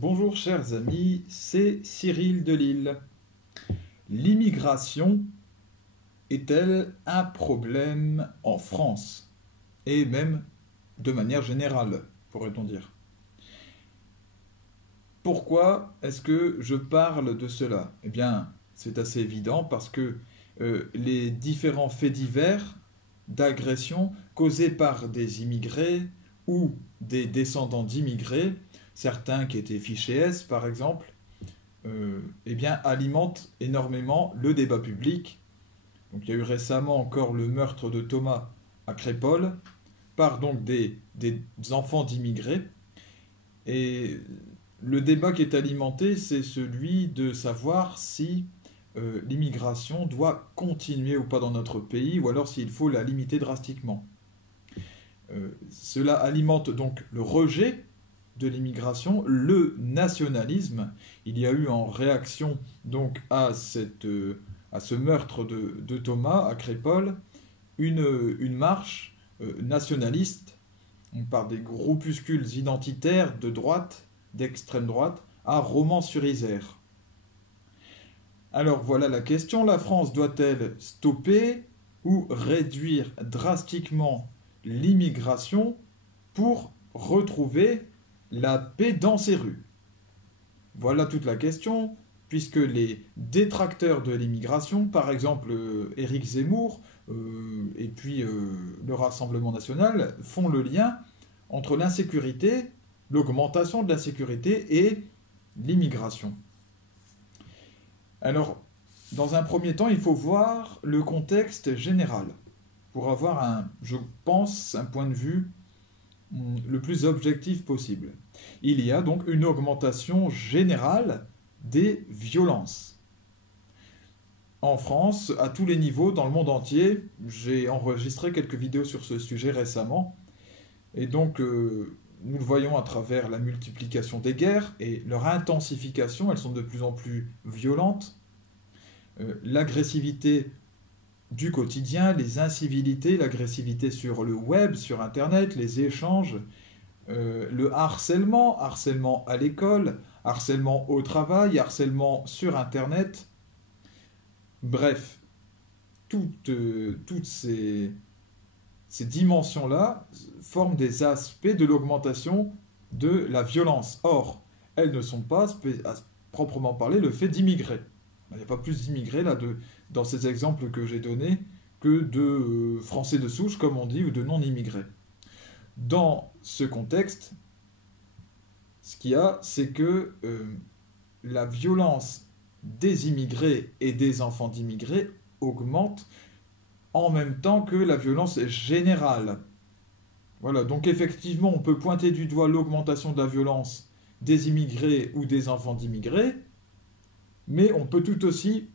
Bonjour chers amis, c'est Cyril de Lille. L'immigration est-elle un problème en France? Et même de manière générale, pourrait-on dire. Pourquoi est-ce que je parle de cela? Eh bien, c'est assez évident parce que les différents faits divers d'agression causés par des immigrés ou des descendants d'immigrés, certains qui étaient fichés S par exemple, eh bien, alimente énormément le débat public. Donc, il y a eu récemment encore le meurtre de Thomas à Crépol par donc des enfants d'immigrés. Et le débat qui est alimenté, c'est celui de savoir si l'immigration doit continuer ou pas dans notre pays, ou alors s'il faut la limiter drastiquement. Cela alimente donc le rejet de l'immigration, le nationalisme. Il y a eu en réaction donc à ce meurtre de Thomas à Crépol une marche nationaliste par des groupuscules identitaires de droite, d'extrême droite, à Romans-sur-Isère. Alors voilà la question, la France doit-elle stopper ou réduire drastiquement l'immigration pour retrouver la paix dans ses rues? Voilà toute la question, puisque les détracteurs de l'immigration, par exemple Éric Zemmour et puis le Rassemblement national, font le lien entre l'insécurité, l'augmentation de l'insécurité et l'immigration. Alors, dans un premier temps, il faut voir le contexte général pour avoir je pense, un point de vue le plus objectif possible. Il y a donc une augmentation générale des violences. En France, à tous les niveaux, dans le monde entier, j'ai enregistré quelques vidéos sur ce sujet récemment, et donc nous le voyons à travers la multiplication des guerres et leur intensification, elles sont de plus en plus violentes, l'agressivité du quotidien, les incivilités, l'agressivité sur le web, sur Internet, les échanges, le harcèlement, harcèlement à l'école, harcèlement au travail, harcèlement sur Internet. Bref, toutes ces dimensions-là forment des aspects de l'augmentation de la violence. Or, elles ne sont pas, à proprement parler, le fait d'immigrer. Il n'y a pas plus d'immigrés là, dans ces exemples que j'ai donnés que de Français de souche, comme on dit, ou de non-immigrés. Dans ce contexte, ce qu'il y a, c'est que la violence des immigrés et des enfants d'immigrés augmente en même temps que la violence générale. Voilà, donc effectivement, on peut pointer du doigt l'augmentation de la violence des immigrés ou des enfants d'immigrés, mais on peut tout aussi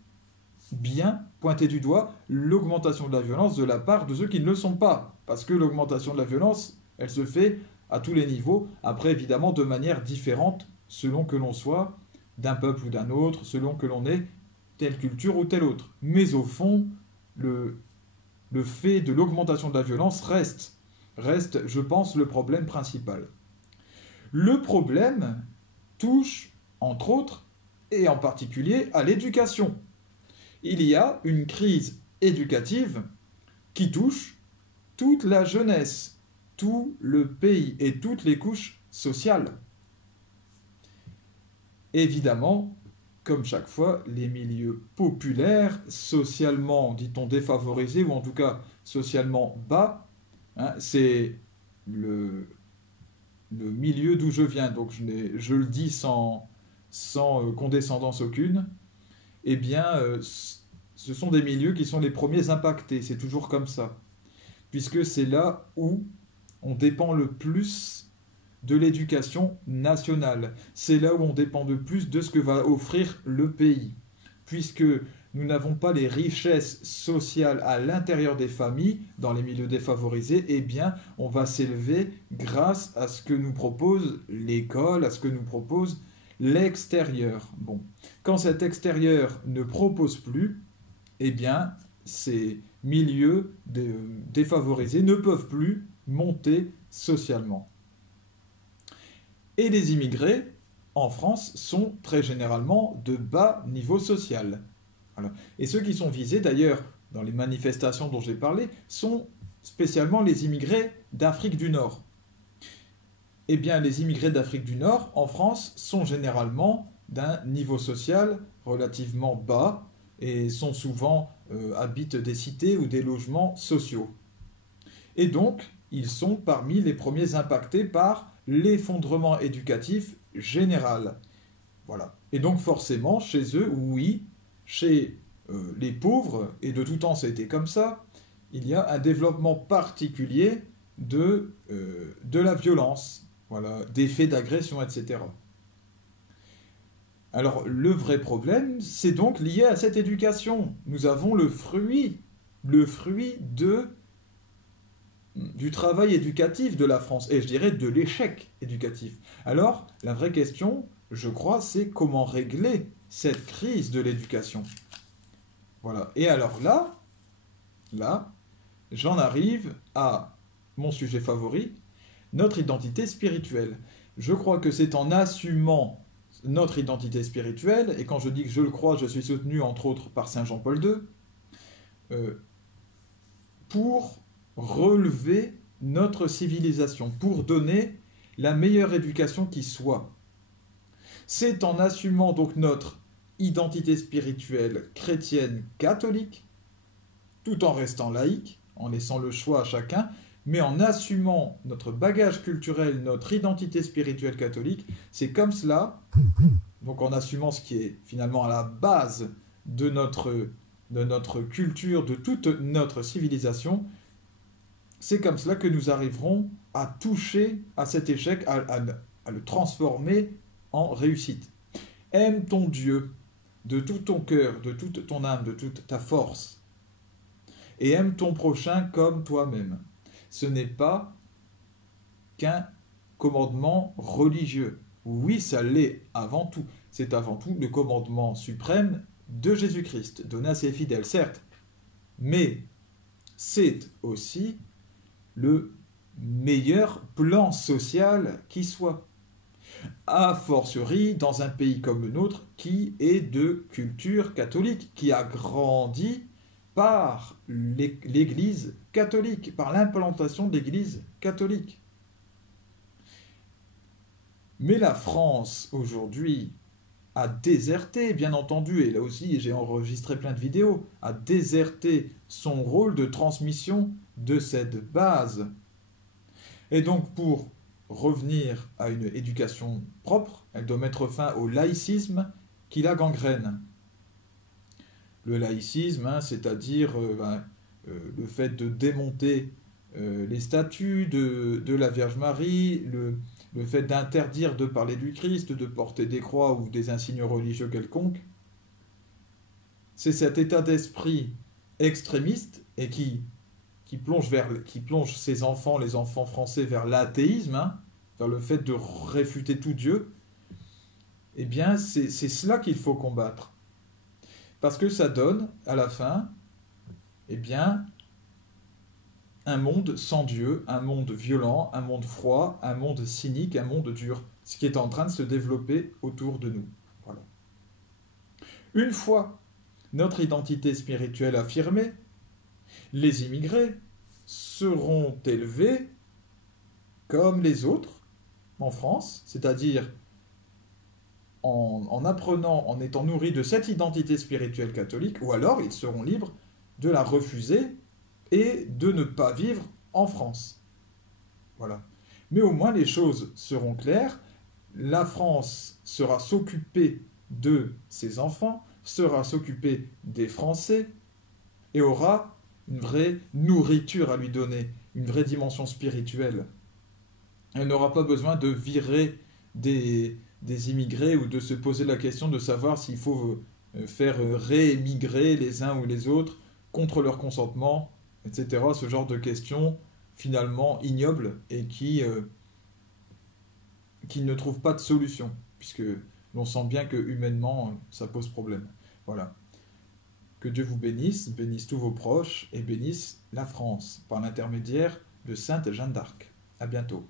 bien pointer du doigt l'augmentation de la violence de la part de ceux qui ne le sont pas. Parce que l'augmentation de la violence, elle se fait à tous les niveaux, après évidemment de manière différente selon que l'on soit d'un peuple ou d'un autre, selon que l'on ait telle culture ou telle autre. Mais au fond, le fait de l'augmentation de la violence reste, je pense, le problème principal. Le problème touche, entre autres, et en particulier, à l'éducation. Il y a une crise éducative qui touche toute la jeunesse, tout le pays et toutes les couches sociales. Évidemment, comme chaque fois, les milieux populaires, socialement, dit-on, défavorisés, ou en tout cas socialement bas, hein, c'est le milieu d'où je viens, donc je le dis sans condescendance aucune, eh bien, ce sont des milieux qui sont les premiers impactés, c'est toujours comme ça, puisque c'est là où on dépend le plus de l'éducation nationale. C'est là où on dépend le plus de ce que va offrir le pays. Puisque nous n'avons pas les richesses sociales à l'intérieur des familles, dans les milieux défavorisés, eh bien, on va s'élever grâce à ce que nous propose l'école, à ce que nous propose l'extérieur. Bon, quand cet extérieur ne propose plus, eh bien, ces milieux défavorisés ne peuvent plus monter socialement. Et les immigrés, en France sont très généralement de bas niveau social. Voilà. Et ceux qui sont visés, d'ailleurs, dans les manifestations dont j'ai parlé, sont spécialement les immigrés d'Afrique du Nord. Eh bien, les immigrés d'Afrique du Nord, en France, sont généralement d'un niveau social relativement bas et sont souvent habitent des cités ou des logements sociaux. Et donc, ils sont parmi les premiers impactés par l'effondrement éducatif général. Voilà. Et donc, forcément, chez eux, oui, chez les pauvres, et de tout temps ça a été comme ça, il y a un développement particulier de la violence, voilà, des faits d'agression, etc. Alors, le vrai problème, c'est donc lié à cette éducation. Nous avons le fruit du travail éducatif de la France, et je dirais de l'échec éducatif. Alors, la vraie question, je crois, c'est comment régler cette crise de l'éducation. Voilà. Et alors là, j'en arrive à mon sujet favori, notre identité spirituelle. Je crois que c'est en assumant notre identité spirituelle, et quand je dis que je le crois, je suis soutenu entre autres par Saint Jean-Paul II, euh, pour relever notre civilisation, pour donner la meilleure éducation qui soit. C'est en assumant donc notre identité spirituelle chrétienne catholique, tout en restant laïque, en laissant le choix à chacun, mais en assumant notre bagage culturel, notre identité spirituelle catholique, c'est comme cela, donc en assumant ce qui est finalement à la base de notre culture, de toute notre civilisation, c'est comme cela que nous arriverons à toucher à cet échec, à le transformer en réussite. Aime ton Dieu de tout ton cœur, de toute ton âme, de toute ta force, et aime ton prochain comme toi-même. Ce n'est pas qu'un commandement religieux. Oui, ça l'est avant tout. C'est avant tout le commandement suprême de Jésus-Christ, donné à ses fidèles, certes, mais c'est aussi le meilleur plan social qui soit. A fortiori dans un pays comme le nôtre qui est de culture catholique, qui a grandi par l'Église catholique, par l'implantation de l'Église catholique. Mais la France, aujourd'hui, a déserté, bien entendu, et là aussi j'ai enregistré plein de vidéos, a déserté son rôle de transmission de cette base. Et donc pour revenir à une éducation propre, elle doit mettre fin au laïcisme qui la gangrène. Le laïcisme, hein, c'est-à-dire le fait de démonter les statues de la Vierge Marie, le fait d'interdire de parler du Christ, de porter des croix ou des insignes religieux quelconques, c'est cet état d'esprit extrémiste et qui plonge ses enfants, les enfants français, vers l'athéisme, hein, vers le fait de réfuter tout Dieu. Eh bien, c'est cela qu'il faut combattre. Parce que ça donne, à la fin, eh bien, un monde sans Dieu, un monde violent, un monde froid, un monde cynique, un monde dur, ce qui est en train de se développer autour de nous. Voilà. Une fois notre identité spirituelle affirmée, les immigrés seront élevés comme les autres en France, c'est-à-dire en apprenant, en étant nourris de cette identité spirituelle catholique, ou alors ils seront libres de la refuser et de ne pas vivre en France. Voilà. Mais au moins les choses seront claires. La France sera s'occuper de ses enfants, sera s'occuper des Français et aura une vraie nourriture à lui donner, une vraie dimension spirituelle. Elle n'aura pas besoin de virer des immigrés ou de se poser la question de savoir s'il faut faire réémigrer les uns ou les autres contre leur consentement, etc. Ce genre de questions finalement ignobles et qui ne trouvent pas de solution, puisque l'on sent bien que humainement ça pose problème. Voilà. Que Dieu vous bénisse, bénisse tous vos proches et bénisse la France par l'intermédiaire de Sainte Jeanne d'Arc. À bientôt.